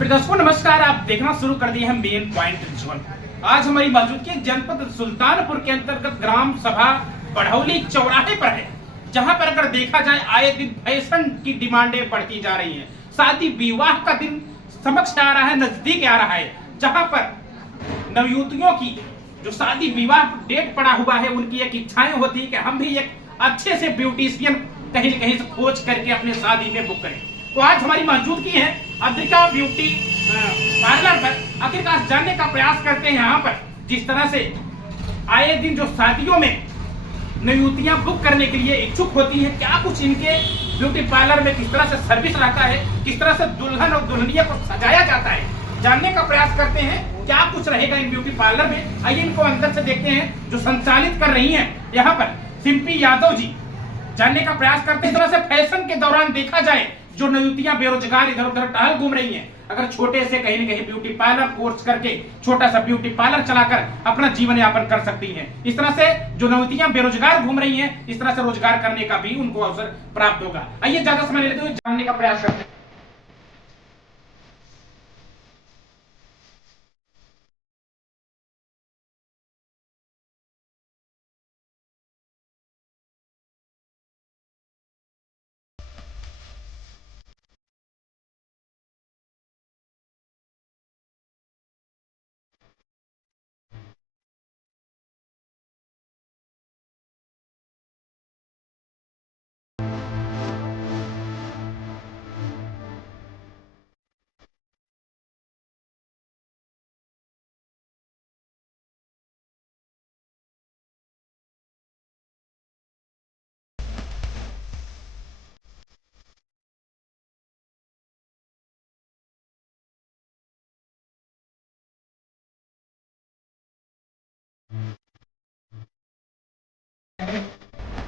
दर्शकों नमस्कार, आप देखना शुरू कर दिए हैं मेन पॉइंट जोन। आज हमारी मौजूदगी जनपद सुल्तानपुर के अंतर्गत ग्राम सभा बढ़ौली चौराहे पर है, जहां पर अगर देखा जाए आए दिन फैशन की डिमांडें बढ़ती जा रही हैं। शादी विवाह का दिन समक्ष आ रहा है, नजदीक आ रहा है, जहां पर नवयुवतियों की जो शादी विवाह डेट पड़ा हुआ है, उनकी एक इच्छाएं होती है कि हम भी एक अच्छे से ब्यूटिशियन कहीं न कहीं से खोज करके अपने शादी में बुक करें। तो आज हमारी मौजूदगी है अद्रिका ब्यूटी पार्लर पर। आखिरकार जानने का प्रयास करते हैं यहाँ पर जिस तरह से आए दिन जो शादियों में नवयुवतियां बुक करने के लिए इच्छुक होती हैं, क्या कुछ इनके ब्यूटी पार्लर में किस तरह से सर्विस रहता है, किस तरह से दुल्हन और दुल्हनिया को सजाया जाता है, जानने का प्रयास करते हैं क्या कुछ रहेगा इन ब्यूटी पार्लर में। आइए इनको अंदर से देखते हैं। जो संचालित कर रही हैं यहाँ पर सिंपी यादव जी, जानने का प्रयास करते हैं। इस तरह से फैशन के दौरान देखा जाए जो नवयुवतियां बेरोजगार इधर उधर टहल घूम रही हैं, अगर छोटे से कहीं न कहीं ब्यूटी पार्लर कोर्स करके छोटा सा ब्यूटी पार्लर चलाकर अपना जीवन यापन कर सकती हैं। इस तरह से जो नवयुवतियां बेरोजगार घूम रही हैं, इस तरह से रोजगार करने का भी उनको अवसर प्राप्त होगा। आइए ज्यादा समय लेते हुए जानने का प्रयास करते हैं।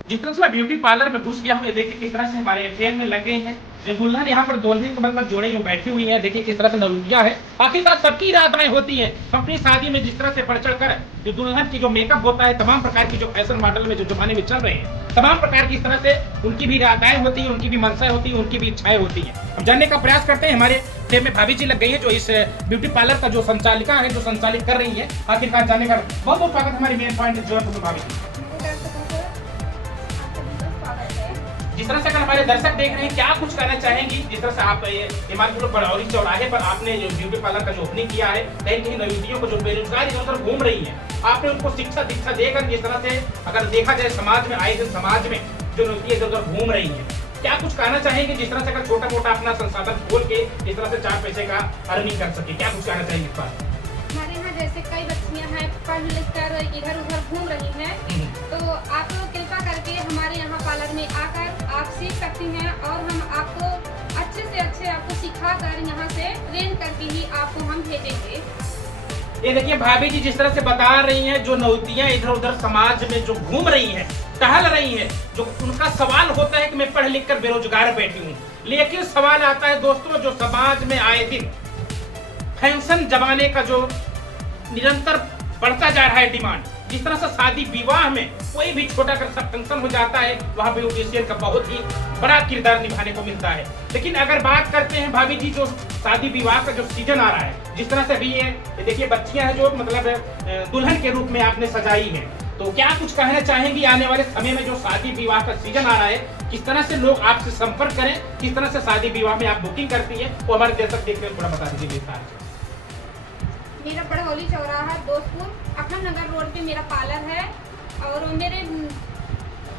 जिस तरह से मैं ब्यूटी पार्लर में घुस गया हूँ, ये देखिए किस तरह से हमारे फेयर में लगे हैं। जो दुल्हन यहाँ पर दुल्हन के मतलब जोड़े में बैठी हुई है, देखिए किस तरह से नवयुवतियां है। आखिरकार सबकी इरादाएं होती हैं अपनी शादी में जिस तरह से बढ़ चढ़ कर जो दुल्हन की जो मेकअप होता है, तमाम प्रकार की जो फैशन मॉडल में जो जमाने में चल रहे हैं, तमाम प्रकार की इस तरह से उनकी भी इरादाएं होती है, उनकी भी मनसाएं होती है, उनकी भी इच्छाएं होती है। हम जानने का प्रयास करते हैं। हमारे फेयर में भाभी जी लग गई है जो इस ब्यूटी पार्लर का जो संचालिका है, जो संचालित कर रही है। आखिरकार जानने का बहुत बहुत स्वागत हमारे मेन पॉइंट जो है भाभी जी। जिस तरह से अगर हमारे दर्शक देख रहे हैं, क्या कुछ कहना चाहेंगी जिस तरह से आप इमामपुर बढ़ौली चौराहे पर आपने जो ब्यूटी पार्लर का जो ओपनिंग किया है, कहीं कहीं नवयुवतियों को जो बेरोजगार इधर उधर घूम रही है, आपने उनको शिक्षा दीक्षा देकर जिस तरह से अगर देखा जाए समाज में आए दिन समाज में जो नवयुवतियां इधर उधर घूम रही है, क्या कुछ कहना चाहेंगे जिस तरह से अगर छोटा मोटा अपना संसाधन खोल के इस तरह से 4 पैसे का अर्निंग कर सके, क्या कुछ कहना चाहेंगे इस पर? हमारे यहाँ जैसे कई बच्चियाँ हैं पढ़ लिख कर इधर उधर घूम रही हैं, तो आप लोग कृपा करके हमारे यहाँ पार्लर में आकर आप सीख सकती हैं और हम आपको अच्छे से अच्छे आपको सिखा कर यहाँ से ट्रेन करके ही आपको हम भेजेंगे। ये देखिए भाभी जी जिस तरह से बता रही हैं, जो नवयुवतियां इधर उधर समाज में जो घूम रही हैं, टहल रही हैं, जो उनका सवाल होता है कि मैं पढ़ लिख कर बेरोजगार बैठी हूँ, लेकिन सवाल आता है दोस्तों जो समाज में आए दिन फैशन जमाने का जो निरंतर बढ़ता जा रहा है डिमांड, जिस तरह से शादी विवाह में कोई भी छोटा कर फंक्शन हो जाता है, वहाँ ब्यूटिशियन का बहुत ही बड़ा किरदार निभाने को मिलता है। लेकिन अगर बात करते हैं भाभी जी जो शादी विवाह का जो सीजन आ रहा है, जिस तरह से भी ये देखिए बच्चियां हैं जो मतलब दुल्हन के रूप में आपने सजाई है, तो क्या कुछ कहना चाहेंगी आने वाले समय में जो शादी विवाह का सीजन आ रहा है, किस तरह से लोग आपसे संपर्क करें, किस तरह से शादी विवाह में आप बुकिंग करती है, वो हमारे दर्शक देखते हैं, थोड़ा बता दीजिए विस्तार से। मेरा बढ़ौली चौराहा दोस्तपुर अखंड नगर रोड पे मेरा पार्लर है और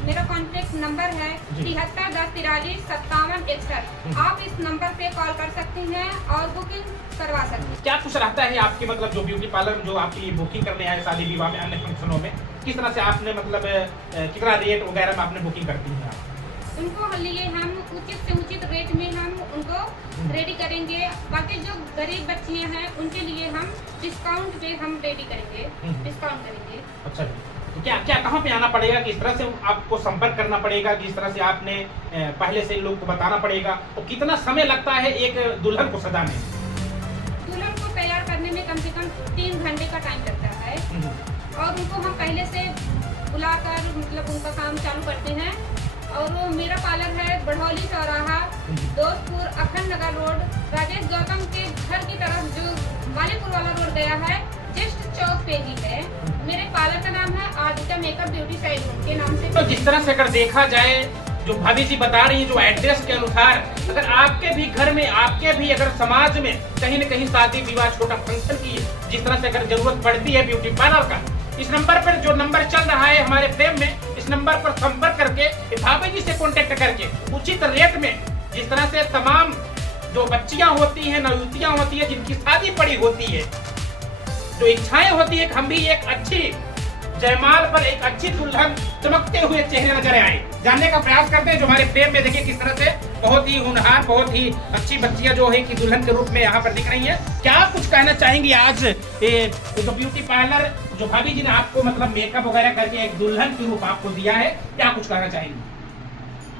मेरा कॉन्टेक्ट नंबर है 7310435761। आप इस नंबर पे कॉल कर सकते हैं और बुकिंग करवा सकते हैं। क्या कुछ रहता है आपके मतलब जो ब्यूटी पार्लर जो आपके लिए बुकिंग करने आए शादी विवाह में, अन्य फंक्शनों में, किस तरह से आपने मतलब कितना रेट वगैरह में आपने बुकिंग करती है? उनको लिए हम उचित से उचित रेट में हम उनको रेडी करेंगे। बाकी जो गरीब बच्चियां हैं उनके लिए हम डिस्काउंट पे हम रेडी करेंगे, डिस्काउंट करेंगे। अच्छा जी, तो क्या क्या कहाँ पे आना पड़ेगा, किस तरह से आपको संपर्क करना पड़ेगा, किस तरह से आपने पहले से लोग को बताना पड़ेगा, और कितना समय लगता है एक दुल्हन को सजाने? दुल्हन को तैयार करने में कम से कम 3 घंटे का टाइम लगता है और उनको हम पहले से बुलाकर मतलब उनका काम चालू करते हैं और वो मेरा पार्लर है बढ़ौली चौराहा, दोस्तपुर, अखंड नगर रोड, राजेश गौतम के घर की तरफ जो वालीपुर वाला रोड गया है, जस्ट चौक पे ही है। मेरे पार्लर का नाम है आदित्य मेकअप ब्यूटी सैलून के नाम से। तो जिस तरह से अगर देखा जाए, जो भाभी जी बता रही है, जो एड्रेस के अनुसार, अगर आपके भी घर में, आपके भी अगर समाज में कहीं न कहीं शादी विवाह छोटा फंक्शन की जिस तरह से अगर जरूरत पड़ती है ब्यूटी पार्लर का, इस नंबर पर जो नंबर चल रहा है हमारे फ्रेम में, इस नंबर पर संपर्क करके भाभी जी से कांटेक्ट करके उचित रेट में, जिस तरह से तमाम जो बच्चियां होती हैं, नवयुवतियां होती है, जिनकी शादी पड़ी होती है, जो इच्छाएं होती है कि हम भी एक अच्छी जयमाल पर एक अच्छी दुल्हन चमकते हुए चेहरे नजर आए, जानने का प्रयास करते हैं। जो हमारे फ्रेम में देखिए किस तरह से बहुत ही होनहार, बहुत ही अच्छी बच्चियां जो है कि दुल्हन के रूप में यहाँ पर दिख रही हैं। क्या कुछ कहना चाहेंगी आज जो ब्यूटी पार्लर जो भाभी जी ने आपको मतलब मेकअप वगैरह करके एक दुल्हन के रूप आपको दिया है, क्या कुछ कहना चाहेंगी?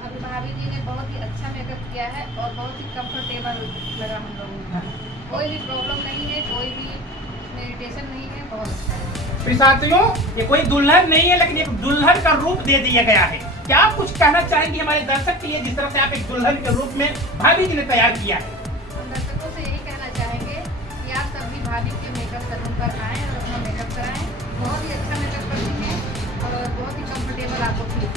अभी भाभी जी ने बहुत ही अच्छा मेकअप किया है और बहुत ही कंफर्टेबल लगा हम लोगों को। कोई भी प्रॉब्लम नहीं है, कोई भी इरिटेशन नहीं है, बहुत अच्छा है। फिर साथियों, ये कोई दुल्हन नहीं है लेकिन एक दुल्हन का रूप दे दिया गया है। क्या कुछ कहना चाहेंगी हमारे दर्शक के लिए, जिस तरह से आप एक दुल्हन के रूप में भाभी जी ने तैयार किया है? हम दर्शकों से यही कहना चाहेंगे कि आप सभी भाभी के मेकअप सैलून पर आएं और अपना मेकअप कराएं। बहुत ही अच्छा मेकअप करती हैं और बहुत ही कंफर्टेबल आपको फील।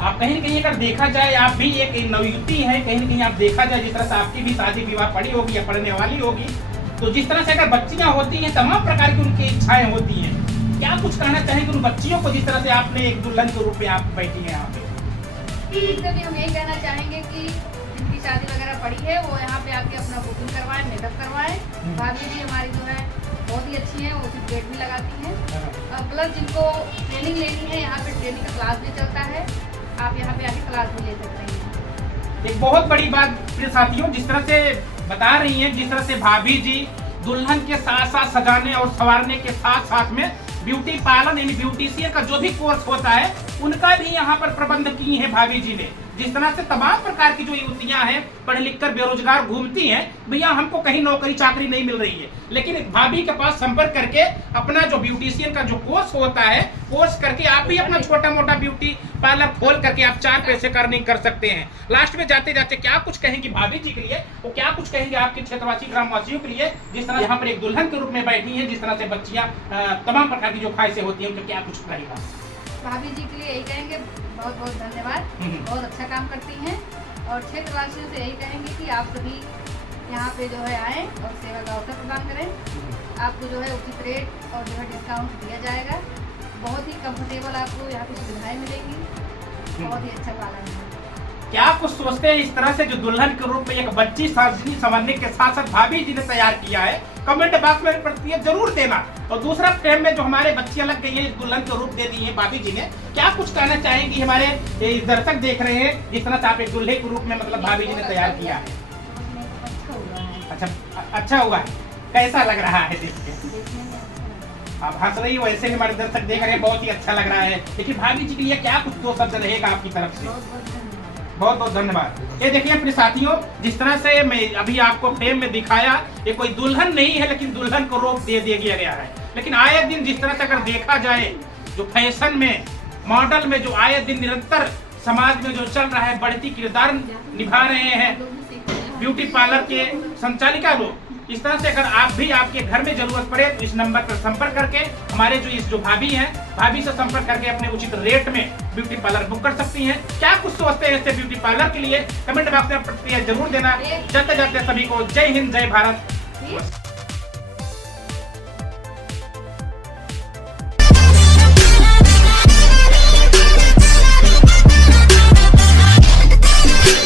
आप कहीं न कहीं अगर देखा जाए, आप भी एक नवयुवती है, कहीं न कहीं आप देखा जाए जिस तरह से आपकी भी शादी विवाह पड़ी होगी या पढ़ने वाली होगी, तो जिस तरह से अगर बच्चियां होती हैं, तमाम प्रकार की उनकी इच्छाएं होती हैं, क्या कुछ कहना चाहेंगे उन बच्चियों को जिस तरह से आपने एक दुल्हन के रूप में आप बैठी हैं यहाँ पे? उनसे भी हम यही कहना चाहेंगे कि जिनकी शादी वगैरह पड़ी है वो यहाँ पे आके अपना बुकिंग करवाएं, मेकअप करवाएं। भाभी भी हमारी जो है बहुत ही अच्छी है, वो उचित रेट भी लगाती हैं। प्लस जिनको ट्रेनिंग लेनी है, यहाँ पे ट्रेनिंग का क्लास भी चलता है, आप यहाँ पे आके क्लास भी ले सकते हैं। एक बहुत बड़ी बात प्रिय साथियों, जिस तरह से बता रही हैं, जिस तरह से भाभी जी दुल्हन के साथ साथ सजाने और संवारने के साथ साथ में ब्यूटी पार्लर यानी ब्यूटिशियन का जो भी कोर्स होता है उनका भी यहाँ पर प्रबंध की है भाभी जी ने। जिस तरह से तमाम प्रकार की जो युवतियां हैं पढ़ लिख कर बेरोजगार घूमती हैं, भैया हमको कहीं नौकरी चाकरी नहीं मिल रही है, लेकिन भाभी के पास संपर्क करके अपना जो ब्यूटिशियन का जो कोर्स होता है, कोर्स करके आप भी अपना छोटा मोटा ब्यूटी पार्लर खोल करके आप 4 पैसे का अर्निंग कर सकते हैं। लास्ट में जाते जाते क्या कुछ कहेंगी भाभी जी के लिए, वो क्या कुछ कहेंगे आपके क्षेत्रवासी ग्रामवासियों के लिए, जिस तरह यहाँ पर एक दुल्हन के रूप में बैठी है, जिस तरह से बच्चियां तमाम प्रकार की जो ख्वाहिशें होती है, उनका क्या कुछ कहेगा? भाभी जी के लिए यही कहेंगे बहुत बहुत धन्यवाद, बहुत अच्छा काम करती हैं। और क्षेत्रवासियों से यही कहेंगे कि आप सभी यहाँ पे जो है आएँ और सेवा का अवसर प्रदान करें। आपको जो है उचित रेट और जो है डिस्काउंट दिया जाएगा। बहुत ही कंफर्टेबल आपको यहाँ पे सुविधाएं मिलेंगी। बहुत ही अच्छा पालन है। क्या कुछ सोचते हैं इस तरह से जो दुल्हन के रूप में एक बच्ची साजनी संवरने के साथ साथ भाभी जी ने तैयार किया है? कमेंट बॉक्स में प्रतिक्रिया जरूर देना। और दूसरा फ्रेम में जो हमारे बच्चियां लग गई है, इस दुल्हन के रूप दे दी है भाभी जी ने, क्या कुछ कहना चाहेंगी हमारे दर्शक देख रहे हैं, जिस तरह से आप एक दुल्हे के रूप में मतलब भाभी जी ने तैयार किया है? अच्छा हुआ है, कैसा लग रहा है देख के? आप हंस रही हो, ऐसे भी हमारे दर्शक देख रहे हैं, बहुत ही अच्छा लग रहा है। लेकिन भाभी जी के लिए क्या कुछ 2 शब्द रहेगा आपकी तरफ से? बहुत बहुत धन्यवाद। ये देखिए अपने साथियों, जिस तरह से मैं अभी आपको फ्रेम में दिखाया, ये कोई दुल्हन नहीं है लेकिन दुल्हन को रूप दे दिया गया है। लेकिन आए दिन जिस तरह से अगर देखा जाए, जो फैशन में, मॉडल में जो आए दिन निरंतर समाज में जो चल रहा है, बढ़ती किरदार निभा रहे हैं ब्यूटी पार्लर के संचालिका लोग। इस तरह से अगर आप भी आपके घर में जरूरत पड़े तो इस नंबर पर संपर्क करके हमारे जो भाभी हैं, भाभी से संपर्क करके अपने उचित रेट में ब्यूटी पार्लर बुक कर सकती हैं। क्या कुछ सोचते हैं ऐसे ब्यूटी पार्लर के लिए? कमेंट बॉक्स में प्रतिक्रिया जरूर देना। जाते जाते सभी को जय हिंद, जय भारत।